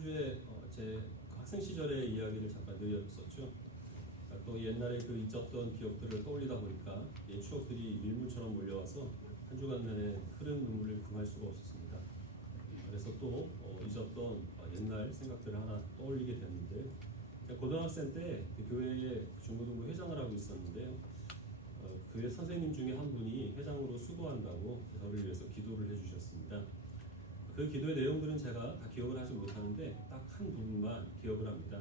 지난주에 제 학생 시절의 이야기를 잠깐 드렸었죠. 또 옛날에 그 잊었던 기억들을 떠올리다 보니까 이 추억들이 밀물처럼 몰려와서 한 주간 내내 흐르는 눈물을 금할 수가 없었습니다. 그래서 또 잊었던 옛날 생각들을 하나 떠올리게 됐는데, 제가 고등학생 때 그 교회의 중고등부 회장을 하고 있었는데요. 교회 선생님 중에 한 분이 회장으로 수고한다고 저를 위해서 기도를 해주셨습니다. 그 기도의 내용들은 제가 다 기억을 하지 못하는데 딱 한 부분만 기억을 합니다.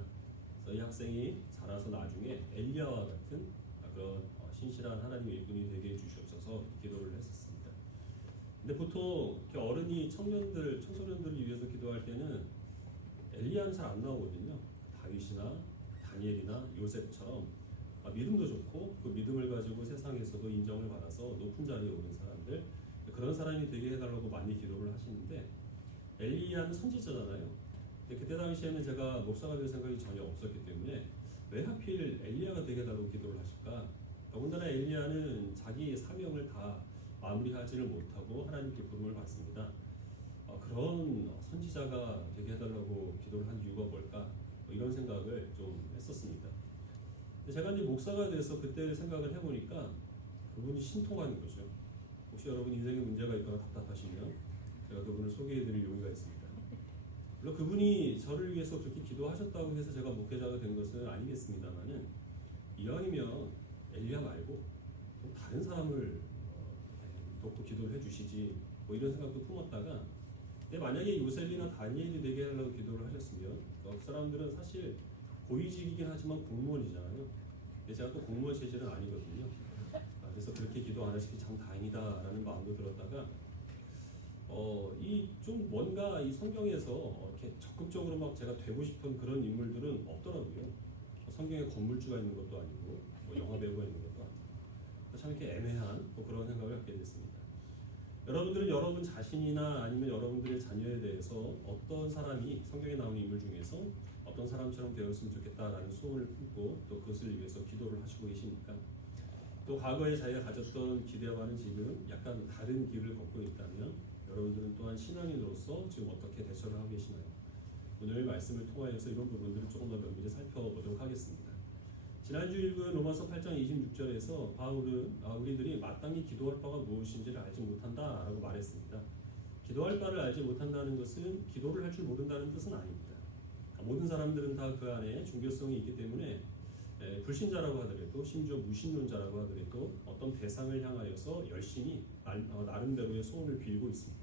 그래서 이 학생이 자라서 나중에 엘리야와 같은 그런 신실한 하나님의 일꾼이 되게 해주시옵소서 기도를 했었습니다. 근데 보통 이렇게 어른이 청소년들을 위해서 기도할 때는 엘리야는 잘 안 나오거든요. 다윗이나 다니엘이나 요셉처럼 믿음도 좋고 그 믿음을 가지고 세상에서도 인정을 받아서 높은 자리에 오른 사람들, 그런 사람이 되게 해달라고 많이 기도를 하시는데, 엘리야는 선지자잖아요. 근데 그때 당시에는 제가 목사가 될 생각이 전혀 없었기 때문에 왜 하필 엘리야가 되게 해달라고 기도를 하실까? 더군다나 엘리야는 자기 사명을 다 마무리하지를 못하고 하나님께 부름을 받습니다. 그런 선지자가 되게 해달라고 기도를 한 이유가 뭘까? 이런 생각을 좀 했었습니다. 제가 이제 목사가 돼서 그때 생각을 해보니까 그분이 신통한 거죠. 혹시 여러분 인생에 문제가 있거나 답답하시면 제가 그분을 소개해드릴 용의가 있습니다. 물론 그분이 저를 위해서 그렇게 기도하셨다고 해서 제가 목회자가 된 것은 아니겠습니다만은, 이왕이면 엘리야 말고 좀 다른 사람을 돕고 기도를 해주시지 뭐 이런 생각도 품었다가, 근데 만약에 요셉이나 다니엘이 되게 하려고 기도를 하셨으면 그 사람들은 사실 고위직이긴 하지만 공무원이잖아요. 근데 제가 또 공무원 체질은 아니거든요. 그래서 그렇게 기도 안 하시기 참 다행이다라는 마음도 들었다가, 이 좀 뭔가 이 성경에서 이렇게 적극적으로 막 제가 되고 싶은 그런 인물들은 없더라고요. 성경에 건물주가 있는 것도 아니고 뭐 영화 배우가 있는 것도 아니고, 참 이렇게 애매한 또 그런 생각을 갖게 됐습니다. 여러분들은 여러분 자신이나 아니면 여러분들의 자녀에 대해서 어떤 사람이 성경에 나오는 인물 중에서 어떤 사람처럼 되었으면 좋겠다라는 소원을 품고 또 그것을 위해서 기도를 하시고 계십니까? 또 과거에 자기가 가졌던 기대와는 지금 약간 다른 길을 걷고 있다면 여러분들은 또한 신앙인으로서 지금 어떻게 대처를 하고 계시나요? 오늘 말씀을 통하여서 이런 부분들을 조금 더 면밀히 살펴보도록 하겠습니다. 지난주 읽은 로마서 8장 26절에서 바울은 우리들이 마땅히 기도할 바가 무엇인지를 알지 못한다라고 말했습니다. 기도할 바를 알지 못한다는 것은 기도를 할 줄 모른다는 뜻은 아닙니다. 모든 사람들은 다 그 안에 중교성이 있기 때문에 불신자라고 하더라도, 심지어 무신론자라고 하더라도 어떤 대상을 향하여서 열심히 나름대로의 소원을 빌고 있습니다.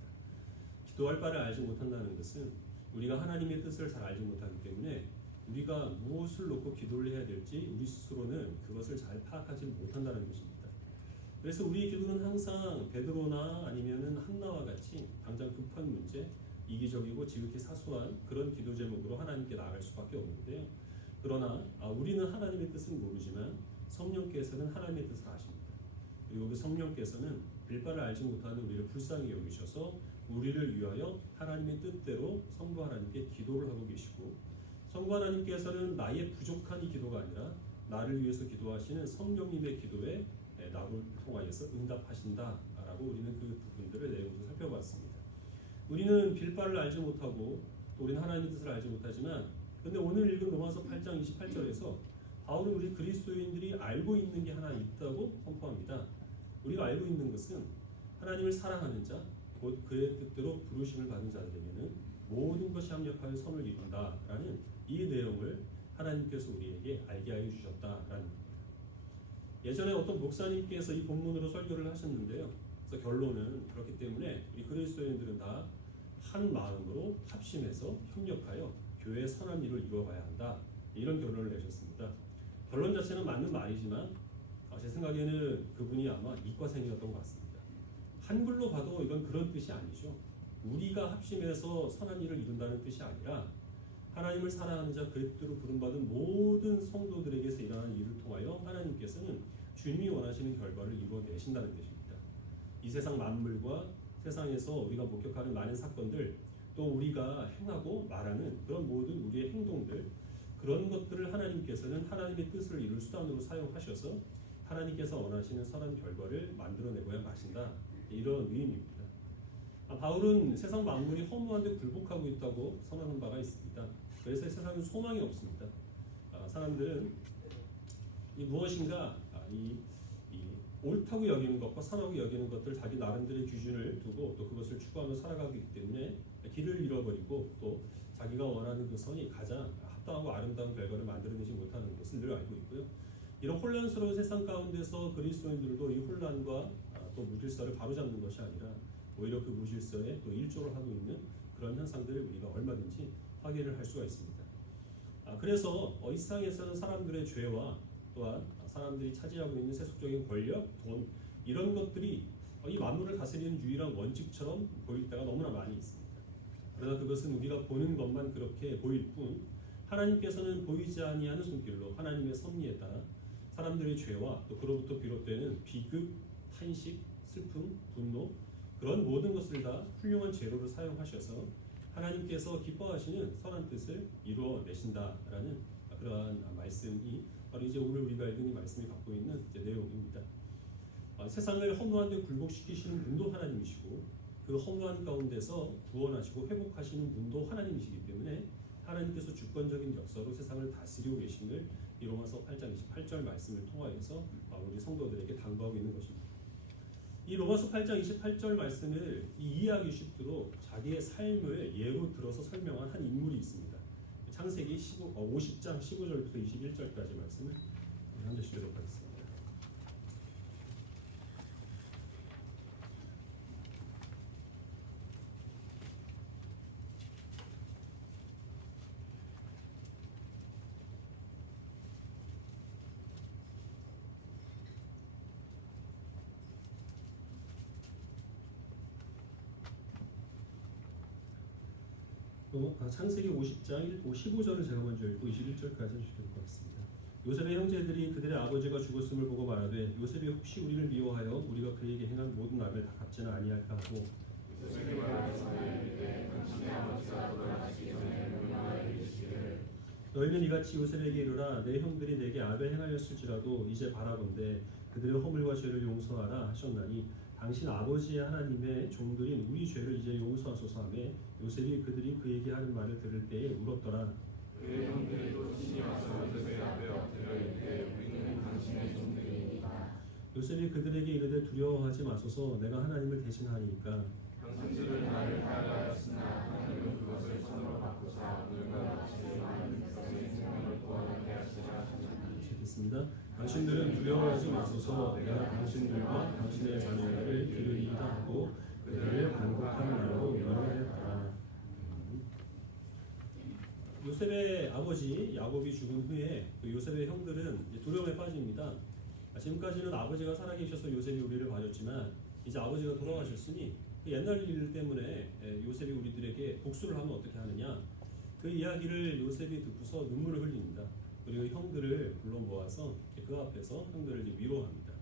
기도할 바를 알지 못한다는 것은 우리가 하나님의 뜻을 잘 알지 못하기 때문에 우리가 무엇을 놓고 기도를 해야 될지 우리 스스로는 그것을 잘 파악하지 못한다는 것입니다. 그래서 우리의 기도는 항상 베드로나 아니면은 한나와 같이 당장 급한 문제, 이기적이고 지극히 사소한 그런 기도 제목으로 하나님께 나아갈 수밖에 없는데요. 그러나 우리는 하나님의 뜻은 모르지만 성령께서는 하나님의 뜻을 아십니다. 그리고 그 성령께서는 빌바를 알지 못하는 우리를 불쌍히 여기셔서 우리를 위하여 하나님의 뜻대로 성부 하나님께 기도를 하고 계시고, 성부 하나님께서는 나의 부족한 이 기도가 아니라 나를 위해서 기도하시는 성령님의 기도에 나를 통하여서 응답하신다라고 우리는 그 부분들을 내용으로 살펴봤습니다. 우리는 빌바를 알지 못하고 또 우리는 하나님의 뜻을 알지 못하지만, 근데 오늘 읽은 로마서 8장 28절에서 바울은 우리 그리스도인들이 알고 있는 게 하나 있다고 선포합니다. 우리가 알고 있는 것은 하나님을 사랑하는 자, 곧 그의 뜻대로 부르심을 받은 자들에게는 모든 것이 합력하여 선을 이룬다라는 이 내용을 하나님께서 우리에게 알게 하여 주셨다라는 겁니다. 예전에 어떤 목사님께서 이 본문으로 설교를 하셨는데요. 그래서 결론은 그렇기 때문에 우리 그리스도인들은 다 한 마음으로 합심해서 협력하여 교회의 선한 일을 이루어가야 한다, 이런 결론을 내셨습니다. 결론 자체는 맞는 말이지만 제 생각에는 그분이 아마 이과생이었던 것 같습니다. 한글로 봐도 이건 그런 뜻이 아니죠. 우리가 합심해서 선한 일을 이룬다는 뜻이 아니라 하나님을 사랑하는 자, 그의 뜻대로 부름받은 모든 성도들에게서 일어나는 일을 통하여 하나님께서는 주님이 원하시는 결과를 이루어내신다는 뜻입니다. 이 세상 만물과 세상에서 우리가 목격하는 많은 사건들, 또 우리가 행하고 말하는 그런 모든 우리의 행동들, 그런 것들을 하나님께서는 하나님의 뜻을 이룰 수단으로 사용하셔서 하나님께서 원하시는 선한 결과를 만들어내고야 마신다, 이런 의미입니다. 바울은 세상 만물이 허무한데 굴복하고 있다고 선언한 바가 있습니다. 그래서 세상은 소망이 없습니다. 사람들은 이 무엇인가 이 옳다고 여기는 것과 선하고 여기는 것들 자기 나름대로의 기준을 두고 또 그것을 추구하며 살아가기 때문에 길을 잃어버리고 또 자기가 원하는 그 선이 가장 합당하고 아름다운 결과를 만들어내지 못하는 것을 늘 알고 있고요. 이런 혼란스러운 세상 가운데서 그리스도인들도 이 혼란과 또 무질서를 바로잡는 것이 아니라 오히려 그 무질서에 또 일조를 하고 있는 그런 현상들을 우리가 얼마든지 확인을 할 수가 있습니다. 그래서 이 세상에서는 사람들의 죄와 또한 사람들이 차지하고 있는 세속적인 권력, 돈 이런 것들이 이 만물을 다스리는 유일한 원칙처럼 보일 때가 너무나 많이 있습니다. 그러나 그것은 우리가 보는 것만 그렇게 보일 뿐 하나님께서는 보이지 아니하는 손길로 하나님의 섭리에 따라 사람들의 죄와 또 그로부터 비롯되는 비극, 탄식, 슬픔, 분노 그런 모든 것을 다 훌륭한 재료로 사용하셔서 하나님께서 기뻐하시는 선한 뜻을 이루어내신다라는 그러한 말씀이 바로 이제 오늘 우리가 읽은 이 말씀이 갖고 있는 내용입니다. 세상을 허무한데 굴복시키시는 분도 하나님이시고 그 허무한 가운데서 구원하시고 회복하시는 분도 하나님이시기 때문에 하나님께서 주권적인 역사로 세상을 다스리고 계심을 이 로마서 8장 28절 말씀을 통하여서 우리 성도들에게 당부하고 있는 것입니다. 이 로마서 8장 28절 말씀을 이해하기 쉽도록 자기의 삶을 예로 들어서 설명한 한 인물이 있습니다. 창세기 50장 15절부터 21절까지 말씀을 한 절씩 읽도록 하겠습니다. 창세기 50장 15절을 제가 먼저 읽고 21절까지 읽도록 하겠습니다. 요셉의 형제들이 그들의 아버지가 죽었음을 보고 말하되 요셉이 혹시 우리를 미워하여 우리가 그에게 행한 모든 악을 다 갚지는 아니할까 하고 너희는 이같이 요셉에게 이르라 내 형들이 내게 악을 행하였을지라도 이제 바라본대 그들의 허물과 죄를 용서하라 하셨나니 당신 아버지의 하나님의 종들인 우리 죄를 이제 용서하소서 하며 요셉이 그들이 그에게 하는 말을 들을 때에 울었더라. 그의 형들이 또 친히 와서 요셉의 앞에 엎드려 이르되 우리는 당신의 종들이니까. 요셉이 그들에게 이르되 두려워하지 마소서 내가 하나님을 대신하니까 당신들은 나를 따라하였으나 하나님은 그것을 선으로 바꾸사 오늘과 같이 많은 백성의 생명을 구원하게 하시라 하셨나니. 시작했습니다. 당신들은 두려워하지 마소서 내가 당신들과 당신의 자녀를 기르리이다 하고 그들을 반복한 날로 멸하였더라. 요셉의 아버지 야곱이 죽은 후에 그 요셉의 형들은 두려움에 빠집니다. 지금까지는 아버지가 살아계셔서 요셉이 우리를 봐줬지만 이제 아버지가 돌아가셨으니 그 옛날 일 때문에 요셉이 우리들에게 복수를 하면 어떻게 하느냐 그 이야기를 요셉이 듣고서 눈물을 흘립니다. 그리고 형들을 불러 모아서 그 앞에서 형들을 위로합니다.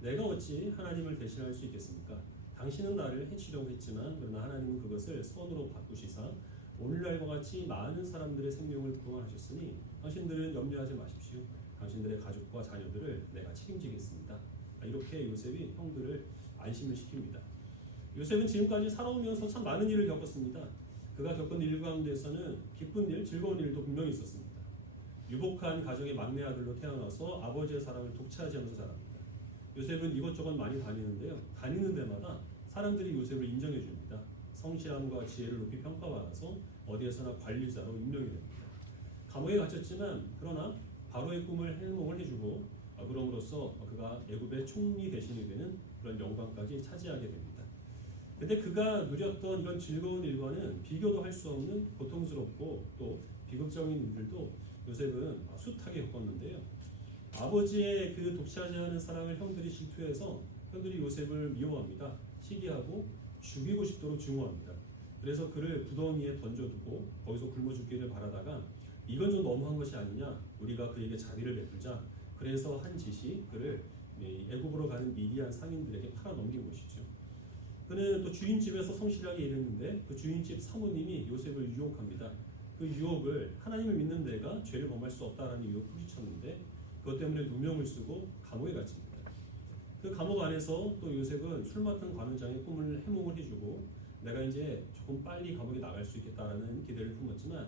내가 어찌 하나님을 대신할 수 있겠습니까? 당신은 나를 해치려고 했지만 그러나 하나님은 그것을 선으로 바꾸시사 오늘날과 같이 많은 사람들의 생명을 구원하셨으니 당신들은 염려하지 마십시오. 당신들의 가족과 자녀들을 내가 책임지겠습니다. 이렇게 요셉이 형들을 안심을 시킵니다. 요셉은 지금까지 살아오면서 참 많은 일을 겪었습니다. 그가 겪은 일 가운데서는 기쁜 일, 즐거운 일도 분명히 있었습니다. 유복한 가정의 막내 아들로 태어나서 아버지의 사랑을 독차지하면서 자랍니다. 요셉은 이것저것 많이 다니는데요. 다니는 데마다 사람들이 요셉을 인정해 줍니다. 성실함과 지혜를 높이 평가받아서 어디에서나 관리자로 임명이 됩니다. 감옥에 갇혔지만 그러나 바로의 꿈을 해몽을 해주고 그럼으로써 그가 애굽의 총리 대신이 되는 그런 영광까지 차지하게 됩니다. 근데 그가 누렸던 이런 즐거운 일과는 비교도 할 수 없는 고통스럽고 또 비극적인 일들도 요셉은 숱하게 겪었는데요. 아버지의 그 독차지하는 사랑을 형들이 질투해서 형들이 요셉을 미워합니다. 시기하고 죽이고 싶도록 증오합니다. 그래서 그를 구덩이에 던져두고 거기서 굶어 죽기를 바라다가 이건 좀 너무한 것이 아니냐 우리가 그에게 자비를 베풀자 그래서 한 짓이 그를 애굽으로 가는 미디안 상인들에게 팔아넘긴 것이죠. 그는 또 주인집에서 성실하게 일했는데 그 주인집 사모님이 요셉을 유혹합니다. 그 유혹을 하나님을 믿는 내가 죄를 범할 수 없다라는 유혹을 뿌리쳤는데 그것 때문에 누명을 쓰고 감옥에 갇힙니다. 그 감옥 안에서 또 요셉은 술 맡은 관원장의 꿈을 해몽을 해주고 내가 이제 조금 빨리 감옥에 나갈 수 있겠다라는 기대를 품었지만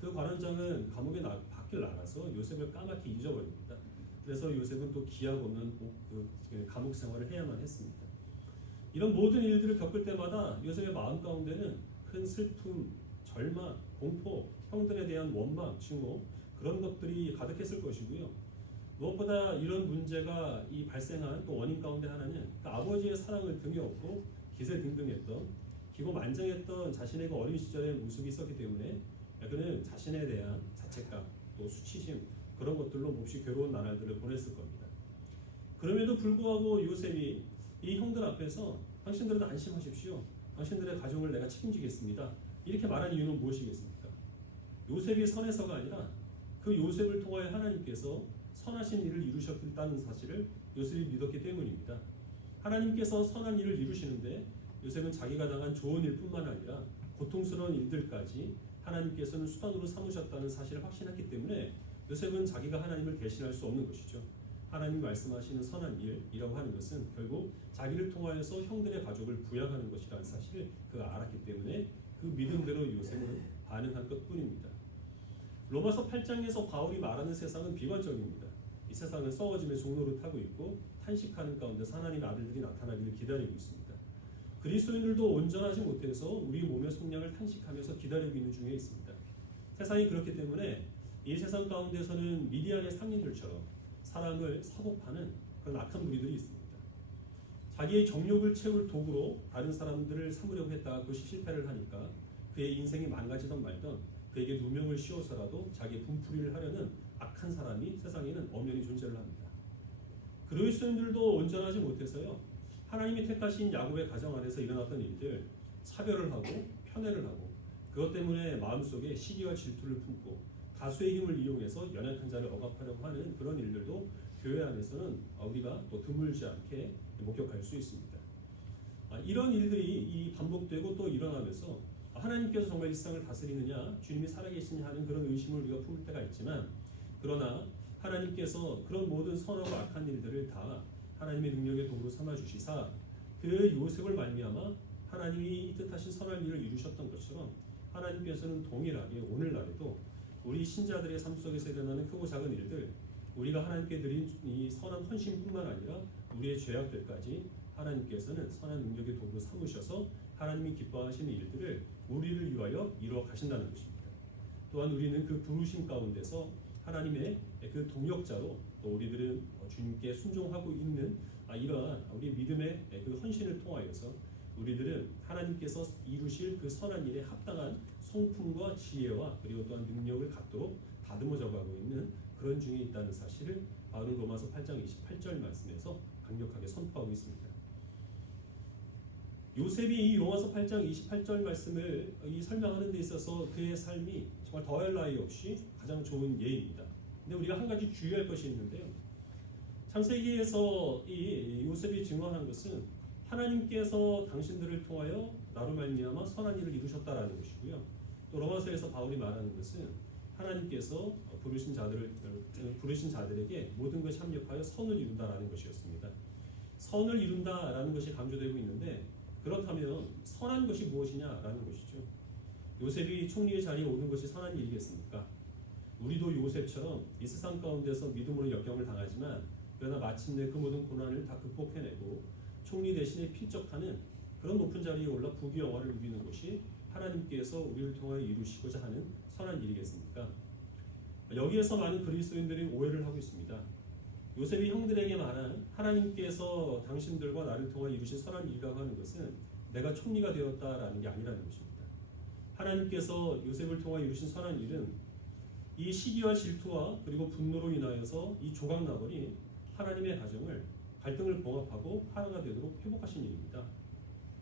그 관원장은 감옥에 밖을 나가서 요셉을 까맣게 잊어버립니다. 그래서 요셉은 또 기약 없는 감옥 생활을 해야만 했습니다. 이런 모든 일들을 겪을 때마다 요셉의 마음 가운데는 큰 슬픔, 절망, 공포, 형들에 대한 원망, 증오 그런 것들이 가득했을 것이고요. 무엇보다 이런 문제가 이 발생한 또 원인 가운데 하나는 그 아버지의 사랑을 등에 업고 기세등등했던 기고만장했던 자신의 그 어린 시절의 모습이 있었기 때문에 그는 자신에 대한 자책감 또 수치심 그런 것들로 몹시 괴로운 나날들을 보냈을 겁니다. 그럼에도 불구하고 요셉이 이 형들 앞에서 당신들은 안심하십시오. 당신들의 가정을 내가 책임지겠습니다. 이렇게 말한 이유는 무엇이겠습니까? 요셉이 선해서가 아니라 그 요셉을 통하여 하나님께서 선하신 일을 이루셨다는 사실을 요셉이 믿었기 때문입니다. 하나님께서 선한 일을 이루시는데 요셉은 자기가 당한 좋은 일뿐만 아니라 고통스러운 일들까지 하나님께서는 수단으로 삼으셨다는 사실을 확신했기 때문에 요셉은 자기가 하나님을 대신할 수 없는 것이죠. 하나님이 말씀하시는 선한 일이라고 하는 것은 결국 자기를 통하여서 형들의 가족을 부양하는 것이라는 사실을 그가 알았기 때문에 그 믿음대로 요셉은 반응한 것뿐입니다. 로마서 8장에서 바울이 말하는 세상은 비관적입니다. 이 세상은 썩어짐의 종로를 타고 있고 탄식하는 가운데서 하나님의 아들들이 나타나기를 기다리고 있습니다. 그리스도인들도 온전하지 못해서 우리 몸의 속량을 탄식하면서 기다리고 있는 중에 있습니다. 세상이 그렇기 때문에 이 세상 가운데서는 미디안의 상인들처럼 사람을 사고 파는 그런 악한 무리들이 있습니다. 자기의 정욕을 채울 도구로 다른 사람들을 삼으려고 했다가 그것이 실패를 하니까 그의 인생이 망가지던 말던 그에게 누명을 씌워서라도 자기의 분풀이를 하려는 악한 사람이 세상에는 엄연히 존재를 합니다. 그리스도인들도 온전하지 못해서요. 하나님이 택하신 야곱의 가정 안에서 일어났던 일들, 차별을 하고 편애를 하고 그것 때문에 마음속에 시기와 질투를 품고 다수의 힘을 이용해서 연약한 자를 억압하려고 하는 그런 일들도 교회 안에서는 우리가 또 드물지 않게 목격할 수 있습니다. 이런 일들이 반복되고 또 일어나면서 하나님께서 정말 이 세상을 다스리느냐, 주님이 살아계시냐 하는 그런 의심을 우리가 품을 때가 있지만 그러나 하나님께서 그런 모든 선하고 악한 일들을 다 하나님의 능력의 도구로 삼아 주시사 그 요셉을 말미암아 하나님이 이 뜻하신 선한 일을 이루셨던 것처럼 하나님께서는 동일하게 오늘날에도 우리 신자들의 삶 속에서 일어나는 크고 작은 일들, 우리가 하나님께 드린 이 선한 헌신뿐만 아니라 우리의 죄악들까지 하나님께서는 선한 능력의 도구로 삼으셔서 하나님이 기뻐하시는 일들을 우리를 위하여 이루어 가신다는 것입니다. 또한 우리는 그 부르심 가운데서 하나님의 그 동역자로 또 우리들은 주님께 순종하고 있는 이러한 우리 믿음의 그 헌신을 통하여서 우리들은 하나님께서 이루실 그 선한 일에 합당한 성품과 지혜와 그리고 또한 능력을 갖도록 다듬어져가고 있는 그런 중에 있다는 사실을 바울은 로마서 8장 28절 말씀에서 강력하게 선포하고 있습니다. 요셉이 이 로마서 8장 28절 말씀을 설명하는 데 있어서 그의 삶이 정말 더할 나위 없이 가장 좋은 예입니다. 근데 우리가 한 가지 주의할 것이 있는데요. 창세기에서 이 요셉이 증언한 것은 하나님께서 당신들을 통하여 나로 말미암아 선한 일을 이루셨다라는 것이고요. 또 로마서에서 바울이 말하는 것은 하나님께서 부르신 자들에게 모든 것이 합력하여 선을 이룬다라는 것이었습니다. 선을 이룬다라는 것이 강조되고 있는데 그렇다면 선한 것이 무엇이냐라는 것이죠. 요셉이 총리의 자리에 오른 것이 선한 일이겠습니까? 우리도 요셉처럼 이 세상 가운데서 믿음으로 역경을 당하지만 그러나 마침내 그 모든 고난을 다 극복해내고 총리 대신에 필적하는 그런 높은 자리에 올라 부귀영화를 누리는 것이 하나님께서 우리를 통하여 이루시고자 하는 선한 일이겠습니까? 여기에서 많은 그리스도인들이 오해를 하고 있습니다. 요셉이 형들에게 말한 하나님께서 당신들과 나를 통하여 이루신 선한 일이라고 하는 것은 내가 총리가 되었다라는 게 아니라는 것입니다. 하나님께서 요셉을 통하여 이루신 선한 일은 이 시기와 질투와 그리고 분노로 인하여서 이 조각나버린 하나님의 가정을 갈등을 봉합하고 하나가 되도록 회복하신 일입니다.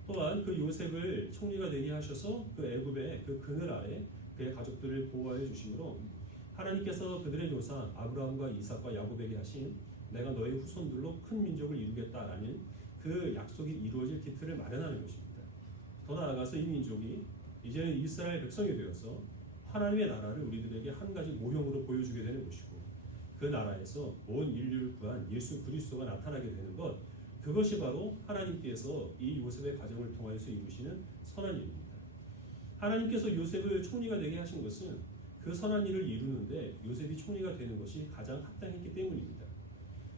또한 그 요셉을 총리가 되게 하셔서 그 애굽의 그 그늘 아래 그의 가족들을 보호하여 주심으로 하나님께서 그들의 조상 아브라함과 이삭과 야곱에게 하신 내가 너의 후손들로 큰 민족을 이루겠다라는 그 약속이 이루어질 기틀을 마련하는 것입니다. 더 나아가서 이 민족이 이제는 이스라엘 백성이 되어서 하나님의 나라를 우리들에게 한 가지 모형으로 보여주게 되는 것이고 그 나라에서 온 인류를 구한 예수 그리스도가 나타나게 되는 것, 그것이 바로 하나님께서 이 요셉의 가정을 통하여서 이루시는 선한 일입니다. 하나님께서 요셉을 총리가 되게 하신 것은 그 선한 일을 이루는데 요셉이 총리가 되는 것이 가장 합당했기 때문입니다.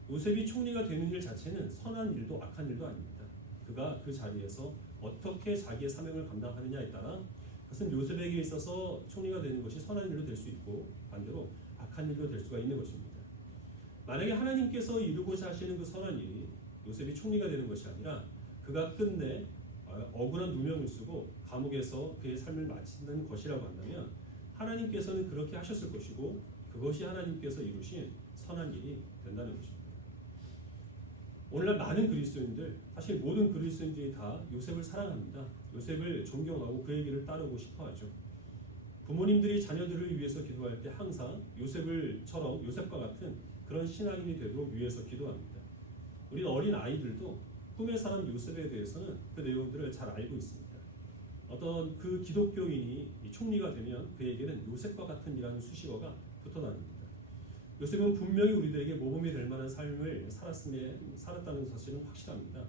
요셉이 총리가 되는 일 자체는 선한 일도 악한 일도 아닙니다. 그가 그 자리에서 어떻게 자기의 사명을 감당하느냐에 따라 그것은 요셉에게 있어서 총리가 되는 것이 선한 일도 될 수 있고 반대로 악한 일도 될 수가 있는 것입니다. 만약에 하나님께서 이루고자 하시는 그 선한 일이 요셉이 총리가 되는 것이 아니라 그가 끝내 억울한 누명을 쓰고 감옥에서 그의 삶을 마치는 것이라고 한다면 하나님께서는 그렇게 하셨을 것이고 그것이 하나님께서 이루신 선한 일이 된다는 것입니다. 오늘날 많은 그리스도인들, 사실 모든 그리스도인들이 다 요셉을 사랑합니다. 요셉을 존경하고 그의 길을 따르고 싶어하죠. 부모님들이 자녀들을 위해서 기도할 때 항상 요셉과 같은 그런 신앙인이 되도록 위해서 기도합니다. 우리 어린 아이들도 꿈의 사람 요셉에 대해서는 그 내용들을 잘 알고 있습니다. 어떤 그 기독교인이 총리가 되면 그에게는 요셉과 같은 이라는 수식어가 붙어 다닙니다. 요셉은 분명히 우리들에게 모범이 될 만한 삶을 살았다는 사실은 확실합니다.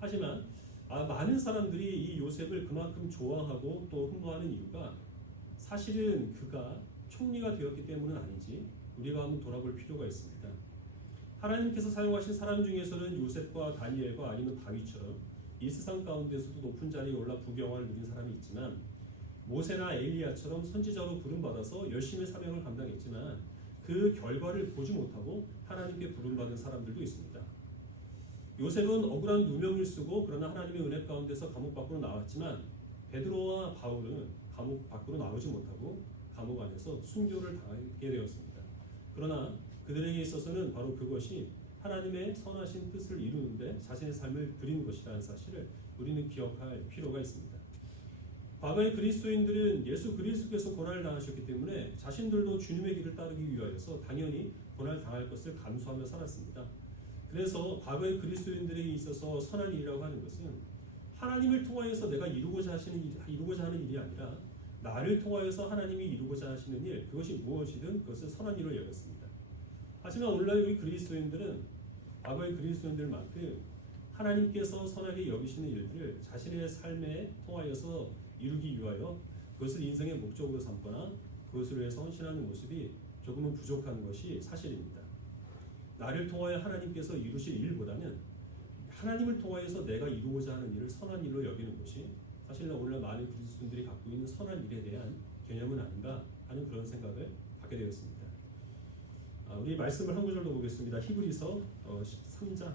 하지만 많은 사람들이 이 요셉을 그만큼 좋아하고 또 흠모하는 이유가 사실은 그가 총리가 되었기 때문은 아니지 우리가 한번 돌아볼 필요가 있습니다. 하나님께서 사용하신 사람 중에서는 요셉과 다니엘과 아니면 다윗처럼 이 세상 가운데서도 높은 자리에 올라 부경화를 누린 사람이 있지만 모세나 엘리야처럼 선지자로 부름받아서 열심히 사명을 감당했지만 그 결과를 보지 못하고 하나님께 부름받은 사람들도 있습니다. 요셉은 억울한 누명을 쓰고 그러나 하나님의 은혜 가운데서 감옥 밖으로 나왔지만 베드로와 바울은 감옥 밖으로 나오지 못하고 감옥 안에서 순교를 당하게 되었습니다. 그러나 그들에게 있어서는 바로 그것이 하나님의 선하신 뜻을 이루는데 자신의 삶을 드린 것이라는 사실을 우리는 기억할 필요가 있습니다. 과거의 그리스도인들은 예수 그리스도께서 고난을 당하셨기 때문에 자신들도 주님의 길을 따르기 위하여서 당연히 고난을 당할 것을 감수하며 살았습니다. 그래서 과거의 그리스도인들에게 있어서 선한 일이라고 하는 것은 하나님을 통하여서 내가 이루고자 하는 일이 아니라 나를 통하여서 하나님이 이루고자 하시는 일, 그것이 무엇이든 그것을 선한 일로 여겼습니다. 하지만 오늘날 우리 그리스도인들은 과거의 그리스도인들만큼 하나님께서 선하게 여기시는 일들을 자신의 삶에 통하여서 이루기 위하여 그것을 인생의 목적으로 삼거나 그것을 위해서 헌신하는 모습이 조금은 부족한 것이 사실입니다. 나를 통하여 하나님께서 이루실 일보다는 하나님을 통하여서 내가 이루고자 하는 일을 선한 일로 여기는 것이 사실 오늘날 많은 그리스도인들이 갖고 있는 선한 일에 대한 개념은 아닌가 하는 그런 생각을 갖게 되었습니다. 우리 말씀을 한 구절로 보겠습니다. 히브리서 13장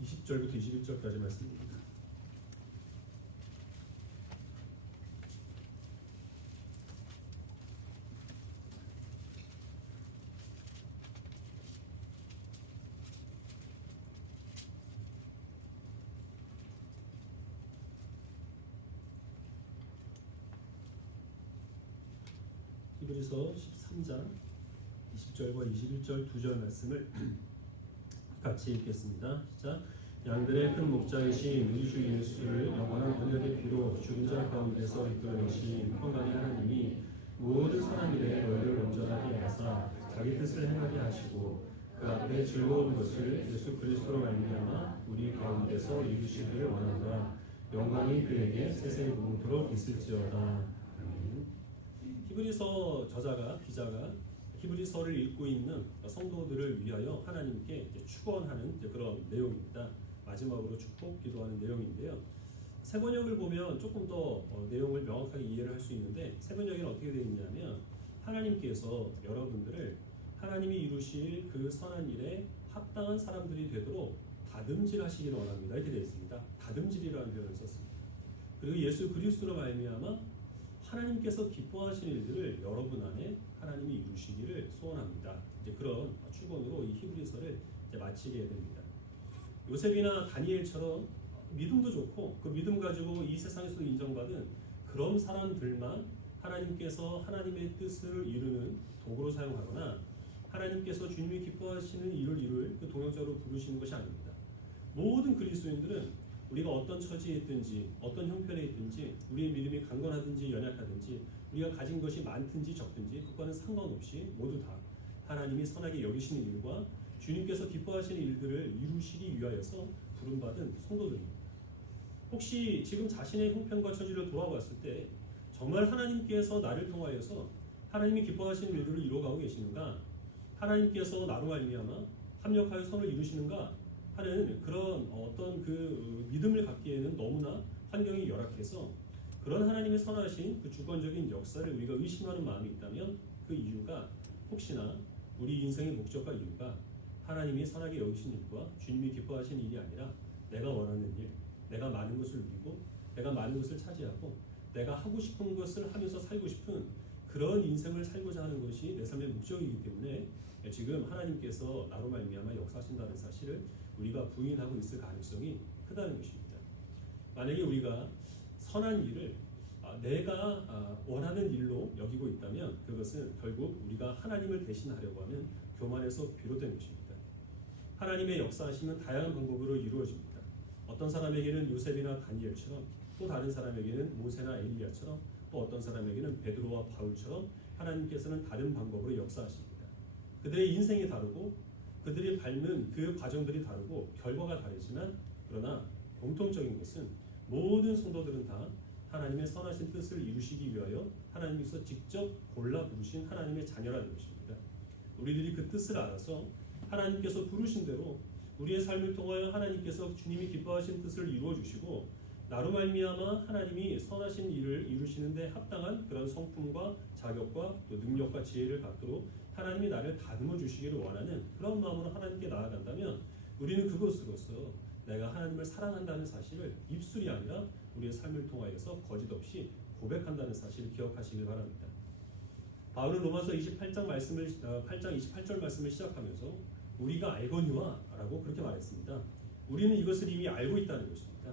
20절부터 21절까지 말씀입니다. 히브리서 13장 20절과 21절 두 절 말씀을 같이 읽겠습니다. 시작. 양들의 큰 목자이신 우리 주 예수를 영원한 언약의 피로 죽은 자 가운데서 이끌어내신 평강의 하나님이 모든 선한 일에 너희를 온전하게 하사 자기 뜻을 행하게 하시고 그 앞에 즐거운 것을 예수 그리스도로 말미암아 우리 가운데서 이루시기를 원하노라. 영광이 그에게 세세히 무궁토록 있을지어다. 히브리서 기자가 히브리서를 읽고 있는 성도들을 위하여 하나님께 축원하는 그런 내용입니다. 마지막으로 축복 기도하는 내용인데요. 세번역을 보면 조금 더 내용을 명확하게 이해를 할 수 있는데 세번역에는 어떻게 되어 있냐면 하나님께서 여러분들을 하나님이 이루실 그 선한 일에 합당한 사람들이 되도록 다듬질하시기를 원합니다. 이렇게 되어 있습니다. 다듬질이라는 표현을 썼습니다. 그리고 예수 그리스도로 말미암아 하나님께서 기뻐하시는 일들을 여러분 안에 하나님이 이루시기를 소원합니다. 이제 그런 축원으로 이 히브리서를 이제 마치게 됩니다. 요셉이나 다니엘처럼 믿음도 좋고 그 믿음 가지고 이 세상에서 인정받은 그런 사람들만 하나님께서 하나님의 뜻을 이루는 도구로 사용하거나 하나님께서 주님이 기뻐하시는 일을 이룰 그 동역자로 부르시는 것이 아닙니다. 모든 그리스도인들은 우리가 어떤 처지에 있든지 어떤 형편에 있든지 우리의 믿음이 강건하든지 연약하든지 우리가 가진 것이 많든지 적든지 그것과는 상관없이 모두 다 하나님이 선하게 여기시는 일과 주님께서 기뻐하시는 일들을 이루시기 위하여서 부름받은 성도들입니다. 혹시 지금 자신의 형편과 처지를 돌아봤을 때 정말 하나님께서 나를 통하여서 하나님이 기뻐하시는 일들을 이루어가고 계시는가? 하나님께서 나로 말미암아 합력하여 선을 이루시는가? 하는 그런 어떤 그 믿음을 갖기에는 너무나 환경이 열악해서 그런 하나님의 선하신 그 주권적인 역사를 우리가 의심하는 마음이 있다면 그 이유가 혹시나 우리 인생의 목적과 이유가 하나님이 선하게 여기신 일과 주님이 기뻐하시는 일이 아니라 내가 원하는 일, 내가 많은 것을 누리고 내가 많은 것을 차지하고 내가 하고 싶은 것을 하면서 살고 싶은 그런 인생을 살고자 하는 것이 내 삶의 목적이기 때문에 지금 하나님께서 나로 말미암아 역사하신다는 사실을 우리가 부인하고 있을 가능성이 크다는 것입니다. 만약에 우리가 선한 일을 내가 원하는 일로 여기고 있다면 그것은 결국 우리가 하나님을 대신하려고 하는 교만에서 비롯된 것입니다. 하나님의 역사하심은 다양한 방법으로 이루어집니다. 어떤 사람에게는 요셉이나 다니엘처럼, 또 다른 사람에게는 모세나 엘리야처럼, 또 어떤 사람에게는 베드로와 바울처럼 하나님께서는 다른 방법으로 역사하십니다. 그들의 인생이 다르고 그들이 밟는 그 과정들이 다르고 결과가 다르지만 그러나 공통적인 것은 모든 성도들은 다 하나님의 선하신 뜻을 이루시기 위하여 하나님께서 직접 골라 부르신 하나님의 자녀라는 것입니다. 우리들이 그 뜻을 알아서 하나님께서 부르신 대로 우리의 삶을 통하여 하나님께서 주님이 기뻐하신 뜻을 이루어 주시고 나로 말미암아 하나님이 선하신 일을 이루시는 데 합당한 그런 성품과 자격과 또 능력과 지혜를 갖도록 하나님이 나를 다듬어 주시기를 원하는 그런 마음으로 하나님께 나아간다면 우리는 그것으로서 내가 하나님을 사랑한다는 사실을 입술이 아니라 우리의 삶을 통하여서 거짓없이 고백한다는 사실을 기억하시길 바랍니다. 바울은 로마서 28장 28절 말씀을 시작하면서 우리가 알거니와 라고 그렇게 말했습니다. 우리는 이것을 이미 알고 있다는 것입니다.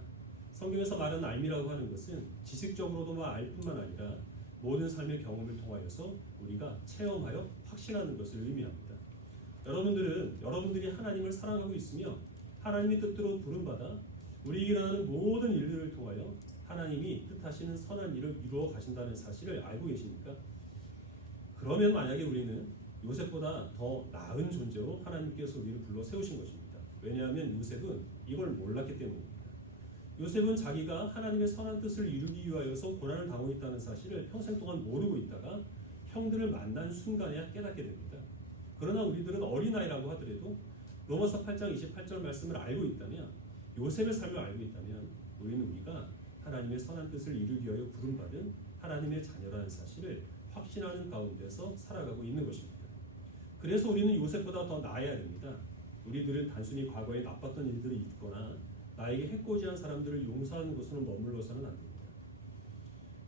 성경에서 말하는 알미라고 하는 것은 지식적으로도만 알 뿐만 아니라 모든 삶의 경험을 통하여서 우리가 체험하여 확신하는 것을 의미합니다. 여러분들이 하나님을 사랑하고 있으며 하나님의 뜻대로 부름받아 우리에게 일어나는 모든 일들을 통하여 하나님이 뜻하시는 선한 일을 이루어 가신다는 사실을 알고 계십니까? 그러면 만약에 우리는 요셉보다 더 나은 존재로 하나님께서 우리를 불러 세우신 것입니다. 왜냐하면 요셉은 이걸 몰랐기 때문입니다. 요셉은 자기가 하나님의 선한 뜻을 이루기 위하여서 고난을 당하고 있다는 사실을 평생 동안 모르고 있다가 형들을 만난 순간에 깨닫게 됩니다. 그러나 우리들은 어린아이라고 하더라도 로마서 8장 28절 말씀을 알고 있다면 요셉의 삶을 알고 있다면 우리가 하나님의 선한 뜻을 이루기 위하여 부름받은 하나님의 자녀라는 사실을 확신하는 가운데서 살아가고 있는 것입니다. 그래서 우리는 요셉보다 더 나아야 됩니다. 우리들은 단순히 과거에 나빴던 일들이 있거나 나에게 해코지한 사람들을 용서하는 것으로 머물러서는 안 됩니다.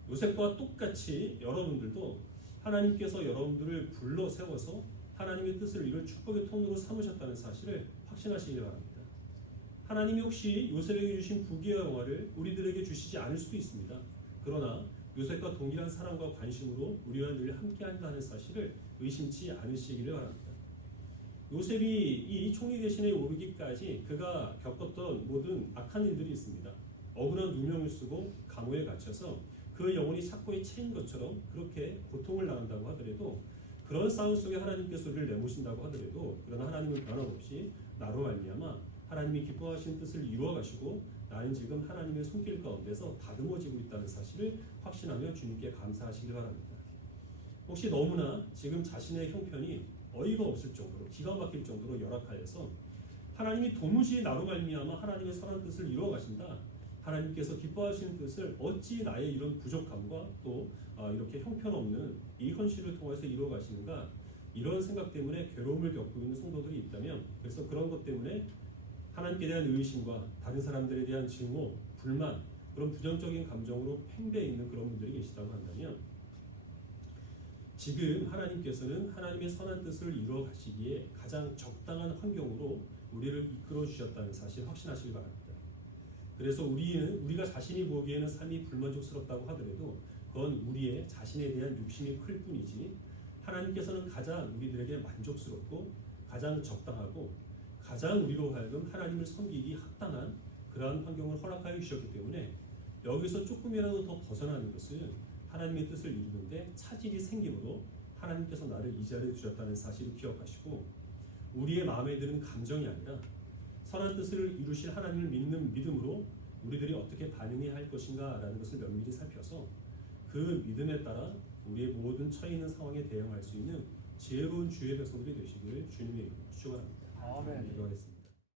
요셉과 똑같이 여러분들도 하나님께서 여러분들을 불러 세워서 하나님의 뜻을 이룰 축복의 통로로 삼으셨다는 사실을 확신하시기 바랍니다. 하나님이 혹시 요셉에게 주신 부귀와 영화를 우리들에게 주시지 않을 수도 있습니다. 그러나 요셉과 동일한 사랑과 관심으로 우리와 늘 함께한다는 사실을 의심치 않으시기를 바랍니다. 요셉이 이 총리 대신에 오르기까지 그가 겪었던 모든 악한 일들이 있습니다. 억울한 누명을 쓰고 감옥에 갇혀서 그 영혼이 착고에 채인 것처럼 그렇게 고통을 당한다고 하더라도 그런 싸움 속에 하나님께서 우리를 내모신다고 하더라도 그러나 하나님은 변함없이 나로 말미암아 하나님이 기뻐하시는 뜻을 이루어 가시고 나는 지금 하나님의 손길 가운데서 다듬어지고 있다는 사실을 확신하며 주님께 감사하시길 바랍니다. 혹시 너무나 지금 자신의 형편이 어이가 없을 정도로 기가 막힐 정도로 열악하여서 하나님이 도무지 나로 말미암아 하나님의 선한 뜻을 이루어 가신다. 하나님께서 기뻐하시는 뜻을 어찌 나의 이런 부족함과 또 이렇게 형편없는 이 현실을 통해서 이루어 가시는가 이런 생각 때문에 괴로움을 겪고 있는 성도들이 있다면 그래서 그런 것 때문에 하나님께 대한 의심과 다른 사람들에 대한 증오, 불만 그런 부정적인 감정으로 팽배해 있는 그런 분들이 계시다고 한다면 지금 하나님께서는 하나님의 선한 뜻을 이루어 가시기에 가장 적당한 환경으로 우리를 이끌어 주셨다는 사실 확신하시기 바랍니다. 그래서 우리가 자신이 보기에는 삶이 불만족스럽다고 하더라도 그건 우리의 자신에 대한 욕심이 클 뿐이지 하나님께서는 가장 우리들에게 만족스럽고 가장 적당하고 가장 우리로 하여금 하나님을 섬기기 합당한 그러한 환경을 허락하여 주셨기 때문에 여기서 조금이라도 더 벗어나는 것은 하나님의 뜻을 이루는데 차질이 생기므로 하나님께서 나를 이 자리에 두셨다는 사실을 기억하시고 우리의 마음에 드는 감정이 아니라 선한 뜻을 이루실 하나님을 믿는 믿음으로 우리들이 어떻게 반응해야 할 것인가라는 것을 면밀히 살펴서 그 믿음에 따라 우리의 모든 처해 있는 상황에 대응할 수 있는 지혜로운 주의 백성들이 되시기를 주님의 이름으로 축원합니다. 아멘. 기도하겠습니다.